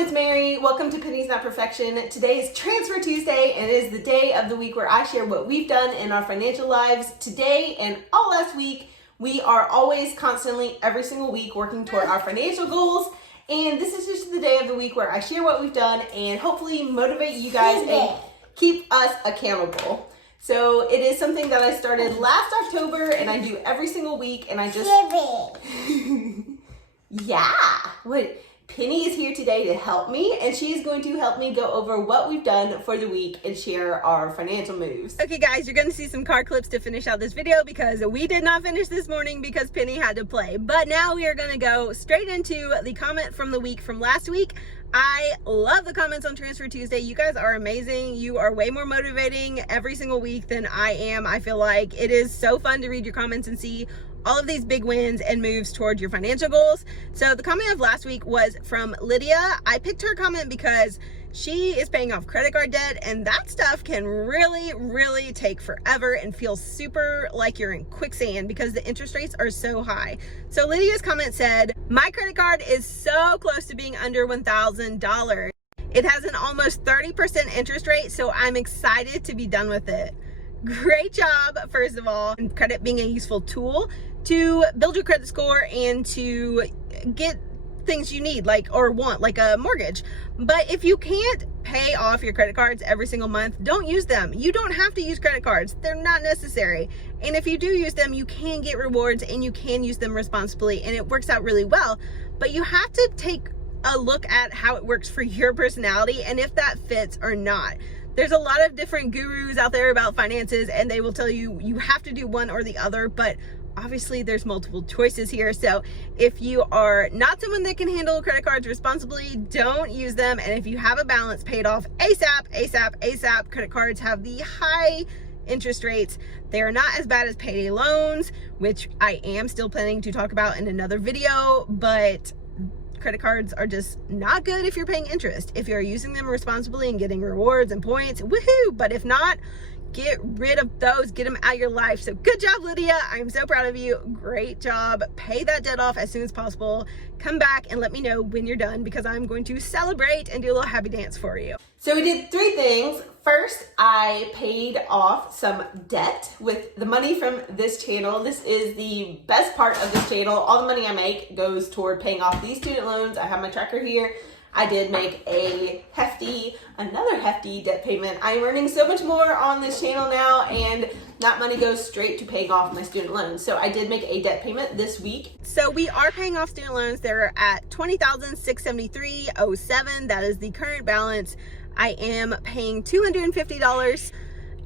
it's Mary. Welcome to Pennies Not Perfection. Today is Transfer Tuesday, and it is the day of the week where I share what we've done in our financial lives. Today and all last week, we are always constantly, every single week, working toward our financial goals. And this is just the day of the week where I share what we've done and hopefully motivate you guys and keep us accountable. So it is something that I started last October and I do every single week, and I just... Yeah. What? Penny is here today to help me, and she's going to help me go over what we've done for the week and share our financial moves. Okay guys, you're going to see some car clips to finish out this video because we did not finish this morning because Penny had to play. But now we are going to go straight into the comment from the week from last week. I love the comments on Transfer Tuesday. You guys are amazing. You are way more motivating every single week than I am. I feel like it is so fun to read your comments and see all of these big wins and moves toward your financial goals. So the comment of last week was from Lydia. I picked her comment because she is paying off credit card debt, and that stuff can really take forever and feel super like you're in quicksand because the interest rates are so high. So Lydia's comment said, my credit card is so close to being under $1,000. It has an almost 30% interest rate, so I'm excited to be done with it. Great job, first of all, and credit being a useful tool to build your credit score and to get things you need or want, like a mortgage. But if you can't pay off your credit cards every single month, don't use them. You don't have to use credit cards. They're not necessary. And if you do use them, you can get rewards and you can use them responsibly, and it works out really well. But you have to take a look at how it works for your personality and if that fits or not. There's a lot of different gurus out there about finances, and they will tell you you have to do one or the other, but obviously there's multiple choices here. So if you are not someone that can handle credit cards responsibly, don't use them. And if you have a balance, pay it off ASAP. Credit cards have the high interest rates. They are not as bad as payday loans, which I am still planning to talk about in another video, but credit cards are just not good if you're paying interest. If you're using them responsibly and getting rewards and points, woohoo! But if not, get rid of those, get them out of your life. So good job, Lydia. I'm so proud of you. Great job. Pay that debt off as soon as possible. Come back and let me know when you're done because I'm going to celebrate and do a little happy dance for you. So we did three things. First, I paid off some debt with the money from this channel. This is the best part of this channel. All the money I make goes toward paying off these student loans. I have my tracker here. I did make another hefty debt payment. I'm earning so much more on this channel now, and that money goes straight to paying off my student loans. So I did make a debt payment this week. So we are paying off student loans. They're at $20,673.07. That is the current balance. I am paying $250.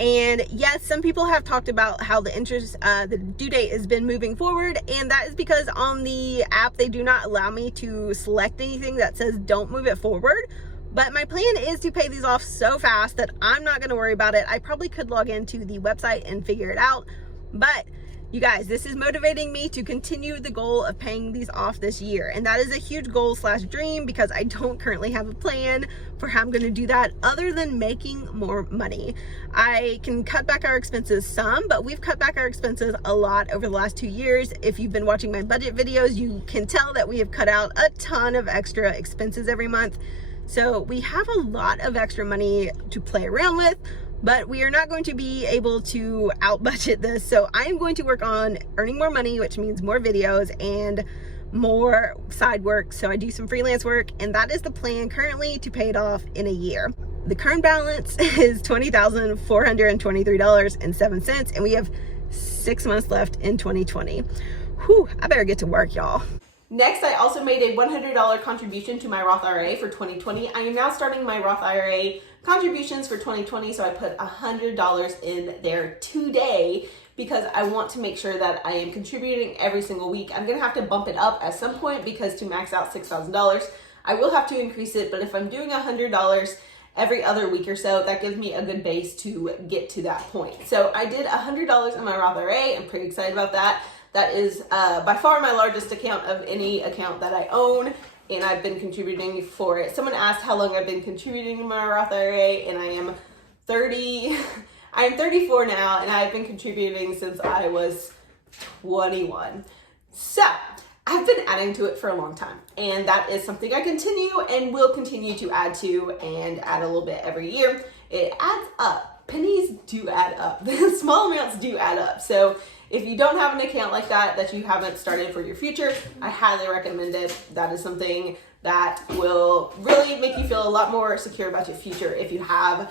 And yes, some people have talked about how the interest, the due date has been moving forward, and that is because on the app, they do not allow me to select anything that says don't move it forward. But my plan is to pay these off so fast that I'm not going to worry about it. I probably could log into the website and figure it out. But you guys, this is motivating me to continue the goal of paying these off this year. And that is a huge goal / dream because I don't currently have a plan for how I'm going to do that other than making more money. I can cut back our expenses some, but we've cut back our expenses a lot over the last 2 years. If you've been watching my budget videos, you can tell that we have cut out a ton of extra expenses every month. So we have a lot of extra money to play around with, but we are not going to be able to out budget this. So I am going to work on earning more money, which means more videos and more side work. So I do some freelance work, and that is the plan currently to pay it off in a year. The current balance is $20,423.07, and we have 6 months left in 2020. Whew, I better get to work, y'all. Next, I also made a $100 contribution to my Roth IRA for 2020. I am now starting my Roth IRA contributions for 2020, so I put $100 in there today because I want to make sure that I am contributing every single week. I'm gonna have to bump it up at some point because to max out $6,000, I will have to increase it, but if I'm doing $100 every other week or so, that gives me a good base to get to that point. So I did $100 in my Roth IRA. I'm pretty excited about that. That is by far my largest account of any account that I own, and I've been contributing for it. Someone asked how long I've been contributing to my Roth IRA, and I am 34 now, and I've been contributing since I was 21. So I I've been adding to it for a long time, and that is something I continue and will continue to add to, and add a little bit every year. It adds up. Pennies do add up. Small amounts do add up. So if you don't have an account like that you haven't started for your future, I highly recommend it. That is something that will really make you feel a lot more secure about your future if you have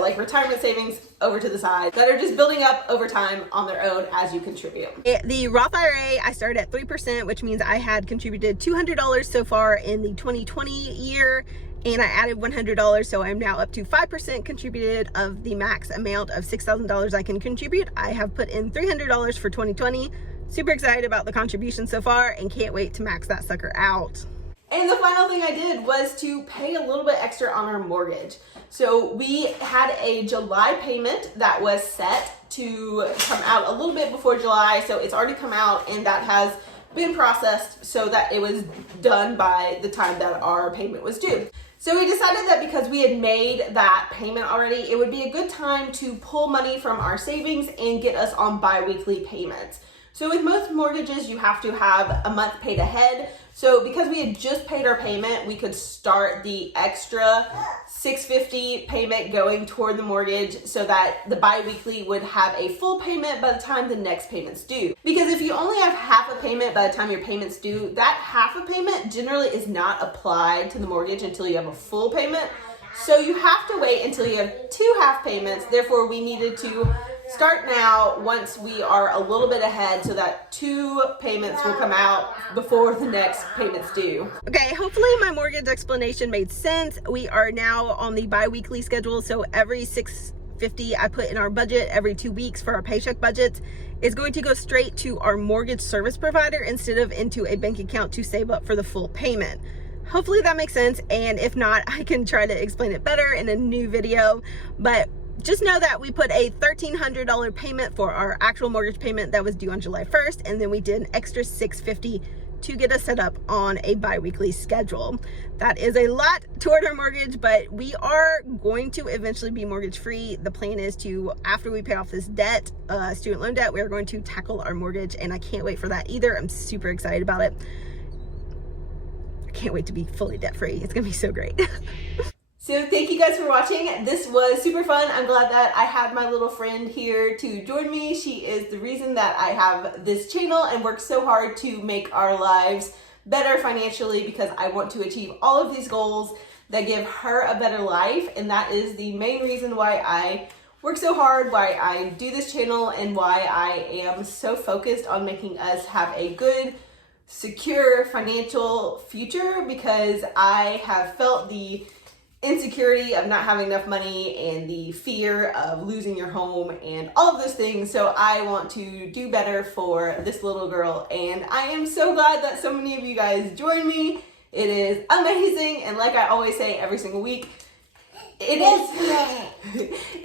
like retirement savings over to the side that are just building up over time on their own as you contribute. The Roth IRA, I started at 3%, which means I had contributed $200 so far in the 2020 year, and I added $100, so I'm now up to 5% contributed of the max amount of $6,000 I can contribute. I have put in $300 for 2020. Super excited about the contribution so far and can't wait to max that sucker out. And the final thing I did was to pay a little bit extra on our mortgage. So we had a July payment that was set to come out a little bit before July. So it's already come out, and that has been processed so that it was done by the time that our payment was due. So we decided that because we had made that payment already, it would be a good time to pull money from our savings and get us on bi-weekly payments. So with most mortgages, you have to have a month paid ahead. So because we had just paid our payment, we could start the extra $650 payment going toward the mortgage so that the bi-weekly would have a full payment by the time the next payment's due. Because if you only have half a payment by the time your payment's due, that half a payment generally is not applied to the mortgage until you have a full payment. So you have to wait until you have 2 half payments. Therefore, we needed to start now once we are a little bit ahead so that 2 payments will come out before the next payment's due. Okay, hopefully my mortgage explanation made sense. We are now on the bi-weekly schedule, so every $650 I put in our budget every 2 weeks for our paycheck budgets is going to go straight to our mortgage service provider instead of into a bank account to save up for the full payment. Hopefully that makes sense, and if not, I can try to explain it better in a new video. But just know that we put a $1,300 payment for our actual mortgage payment that was due on July 1st, and then we did an extra $650 to get us set up on a bi-weekly schedule. That is a lot toward our mortgage, but we are going to eventually be mortgage free. The plan is to, after we pay off this debt, student loan debt, we are going to tackle our mortgage, and I can't wait for that either. I'm super excited about it. Can't wait to be fully debt free. It's gonna be so great. So thank you guys for watching. This was super fun. I'm glad that I had my little friend here to join me. She is the reason that I have this channel and work so hard to make our lives better financially, because I want to achieve all of these goals that give her a better life. And that is the main reason why I work so hard, why I do this channel, and why I am so focused on making us have a good, secure financial future, because I have felt the insecurity of not having enough money and the fear of losing your home and all of those things. So I want to do better for this little girl, and I am so glad that so many of you guys join me. It is amazing, and like I always say every single week, it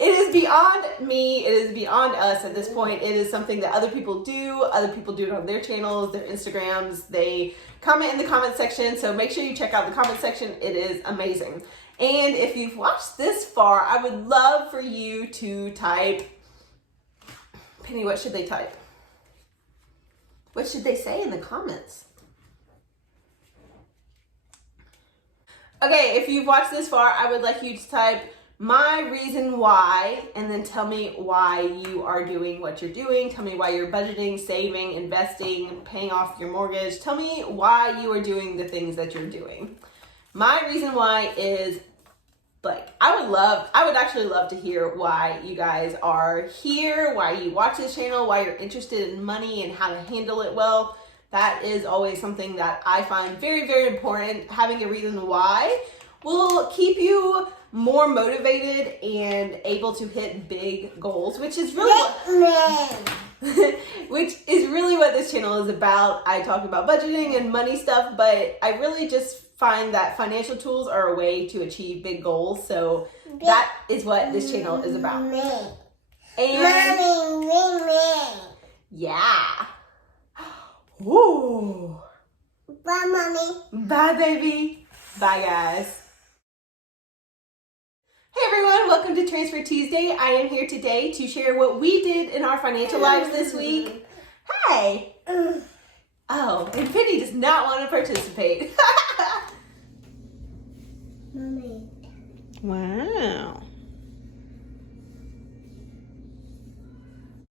is beyond me, it is beyond us at this point. It is something that other people do it on their channels, their Instagrams, they comment in the comment section, so make sure you check out the comment section. It is amazing. And if you've watched this far, I would love for you to type, Penny, what should they type? What should they say in the comments? Okay, if you've watched this far, I would like you to type my reason why, and then tell me why you are doing what you're doing. Tell me why you're budgeting, saving, investing, paying off your mortgage. Tell me why you are doing the things that you're doing. My reason why is, like, I would actually love to hear why you guys are here, why you watch this channel, why you're interested in money and how to handle it well. That is always something that I find very, very important. Having a reason why will keep you more motivated and able to hit big goals, which is really what this channel is about. I talk about budgeting and money stuff, but I really just find that financial tools are a way to achieve big goals. So that is what this channel is about. And yeah. Ooh. Bye, Mommy. Bye, baby. Bye, guys. Hey, everyone. Welcome to Transfer Tuesday. I am here today to share what we did in our financial lives this week. Hey. Oh, and Penny does not want to participate. Mommy. Wow.